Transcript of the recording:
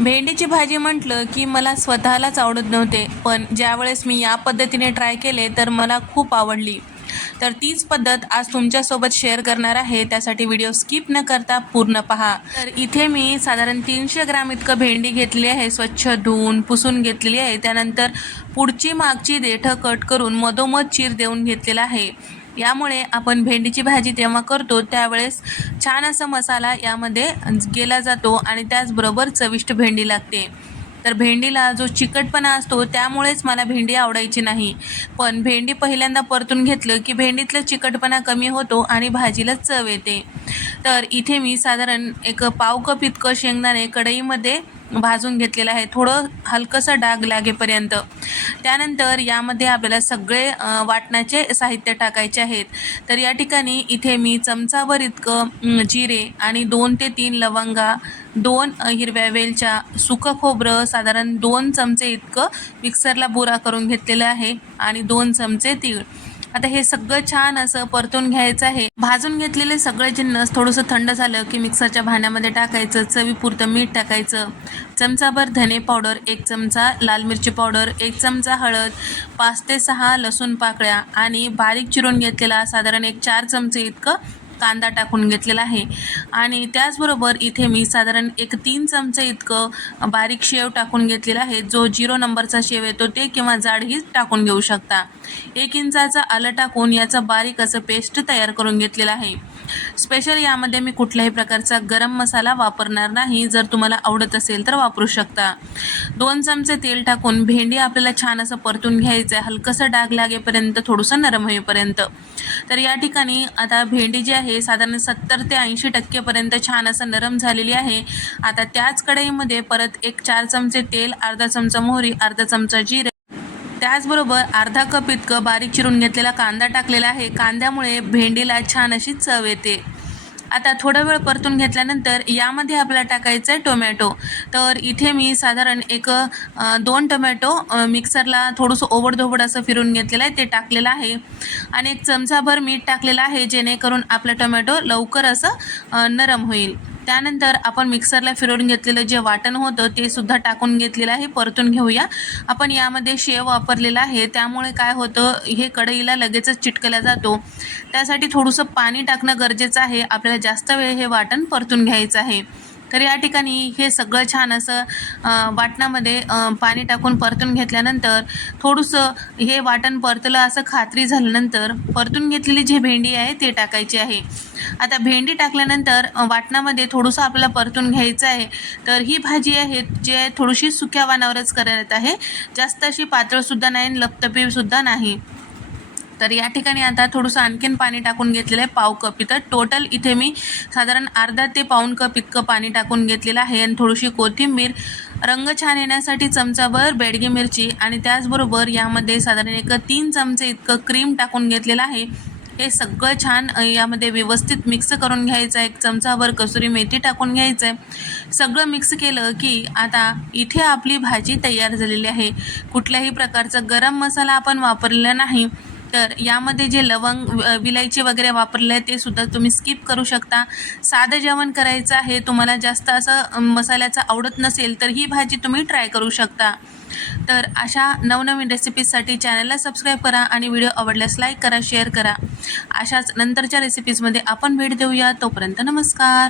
भेंडीची भाजी म्हटलं की मला स्वतःलाच आवडत नव्हते, पण ज्यावेळेस मी या पद्धतीने ट्राय केले तर मला खूप आवडली. तर तीच पद्धत आज तुमच्यासोबत शेअर करणार आहे. त्यासाठी व्हिडिओ स्किप न करता पूर्ण पहा. तर इथे मी साधारण 300 ग्राम इतकं भेंडी घेतली आहे. स्वच्छ धुवून पुसून घेतलेली आहे. त्यानंतर पुढची मागची देठं कट करून मधोमध चीर देऊन घेतलेला आहे. यामुळे आपण भेंडीची भाजी तेव्हा करतो त्यावेळेस छान असा मसाला यामध्ये गेला जातो आणि त्याचबरोबर चविष्ट भेंडी लागते. तर भेंडीला जो चिकटपणा असतो त्यामुळेच मला भेंडी आवडायची नाही. पण भेंडी पहिल्यांदा परतून घेतलं की भेंडीतला चिकटपणा कमी होतो आणि भाजीला चव येते. तर इथे मी साधारण एक पाव कप इतकं शेंगदाणे कढईमध्ये भाजून घेतलेलं आहे, थोडं हलकंसं डाग लागेपर्यंत. त्यानंतर यामध्ये आपल्याला सगळे वाटणाचे साहित्य टाकायचे आहेत. तर या ठिकाणी इथे मी चमचाभर इतकं जिरे आणि 2 ते 3 लवंगा, 2 हिरव्या वेलच्या, सुकं खोबरं साधारण 2 चमचे इतकं मिक्सरला बुरा करून घेतलेलं आहे आणि 2 चमचे तीळ. आता हे सगळं छान असं परतून घ्यायचं आहे. भाजून घेतलेले सगळे जिन्नस थोडंसं थंड झालं की मिक्सरच्या भांड्यामध्ये टाकायचं. चवीपुरतं मीठ टाकायचं, चमचाभर धने पावडर, 1 चमचा लाल मिरची पावडर, 1 चमचा हळद, 5 ते 6 लसूण पाकळ्या आणि बारीक चिरून घेतलेला साधारण 4 चमचे इतकं कांदा टाकून घेतलेला आहे. आणि त्याचबरोबर इथे मी साधारण 3 चमचे इतकं बारीक शेव टाकून घेतलेला आहे. जो 0 नंबरचा शेव येतो ते किंवा जाडही टाकून घेऊ शकता. 1 इंचाचं आलं टाकून याचा बारीक असं पेस्ट तयार करून घेतलेला आहे. स्पेशल यामध्ये मी कुठल्याही प्रकारचा गरम मसाला वापरणार नाही. जर तुम्हाला आवडत असेल तर वापरू शकता. 2 चमचे तेल टाकून भेंडी आपल्याला छान असं परतून घ्यायचं आहे, हलकंसं डाग लागेपर्यंत, थोडंसं नरम होईपर्यंत. तर या ठिकाणी आता भेंडी जी आहे साधारण 70 ते 80% पर्यंत छान असं नरम झालेली आहे. आता त्याच कढईमध्ये परत 4 चमचे तेल, अर्धा चमचा मोहरी, अर्धा चमचा जिरे, त्याचबरोबर अर्धा कप इतकं बारीक चिरून घेतलेला कांदा टाकलेला आहे. कांद्यामुळे भेंडीला छान अशी चव येते. आता थोडा वेळ परतून घेतल्यानंतर यामध्ये आपल्याला टाकायचं आहे टोमॅटो. तर इथे मी साधारण 2 टोमॅटो मिक्सरला थोडंसं ओबडधोबड असं फिरून घेतलेलं आहे, ते टाकलेलं आहे. आणि 1 चमचाभर मीठ टाकलेलं आहे, जेणेकरून आपला टोमॅटो लवकर असं नरम होईल. त्यानंतर आपण मिक्सरला फिरवून घेतलेलं जे वाटण होतं ते सुद्धा टाकून घेतलेलं आहे. परतून घेऊया. आपण यामध्ये शेव वापरलेला आहे, त्यामुळे काय होतं हे कढईला लगेचच चिटकला जातो. त्यासाठी थोडंसं पाणी टाकणं गरजेचं आहे. आपल्याला जास्त वेळ हे वाटण परतून घ्यायचं आहे. तर या ठिकाणी हे सगळं छान असं वाटणामध्ये पाणी टाकून परतून घेतल्यानंतर थोडंसं हे वाटण परतलं असं खात्री झाल्यानंतर परतून घेतलेली जी भेंडी आहे ते टाकायची आहे. आता भेंडी टाकल्यानंतर वाटणामध्ये थोडंसं आपल्याला परतून घ्यायचं आहे. तर ही भाजी आहे जी आहे थोडीशी सुक्या वाणावरच करण्यात आहे, जास्त अशी पातळसुद्धा नाही आणि लपतपीसुद्धा नाही. तर या ठिकाणी आता थोडंसं आणखीन पाणी टाकून घेतलेलं आहे, पाव कप इथं. टोटल इथे मी साधारण अर्धा ते पाऊण कप इतकं पाणी टाकून घेतलेलं आहे. आणि थोडीशी कोथिंबीर, रंग छान येण्यासाठी चमचाभर बेडगी मिरची आणि त्याचबरोबर यामध्ये साधारण 3 चमचे इतकं क्रीम टाकून घेतलेलं आहे. हे सगळं छान यामध्ये व्यवस्थित मिक्स करून घ्यायचं आहे. 1 चमचाभर कसुरी मेथी टाकून घ्यायचं आहे. सगळं मिक्स केलं की आता इथे आपली भाजी तयार झालेली आहे. कुठल्याही प्रकारचा गरम मसाला आपण वापरलेला नाही. तर यामध्ये जे लवंग, विलायची वगैरे वापरले आहे ते सुद्धा तुम्ही स्किप करू शकता. साधं जेवण करायचं आहे, तुम्हाला जास्त असं मसाल्याचं आवडत नसेल तर ही भाजी तुम्ही ट्राय करू शकता. तर अशा नवनवीन रेसिपीजसाठी चॅनलला सबस्क्राईब करा आणि व्हिडिओ आवडल्यास लाईक करा, शेअर करा. अशाच नंतरच्या रेसिपीजमध्ये आपण भेट देऊया. तोपर्यंत नमस्कार.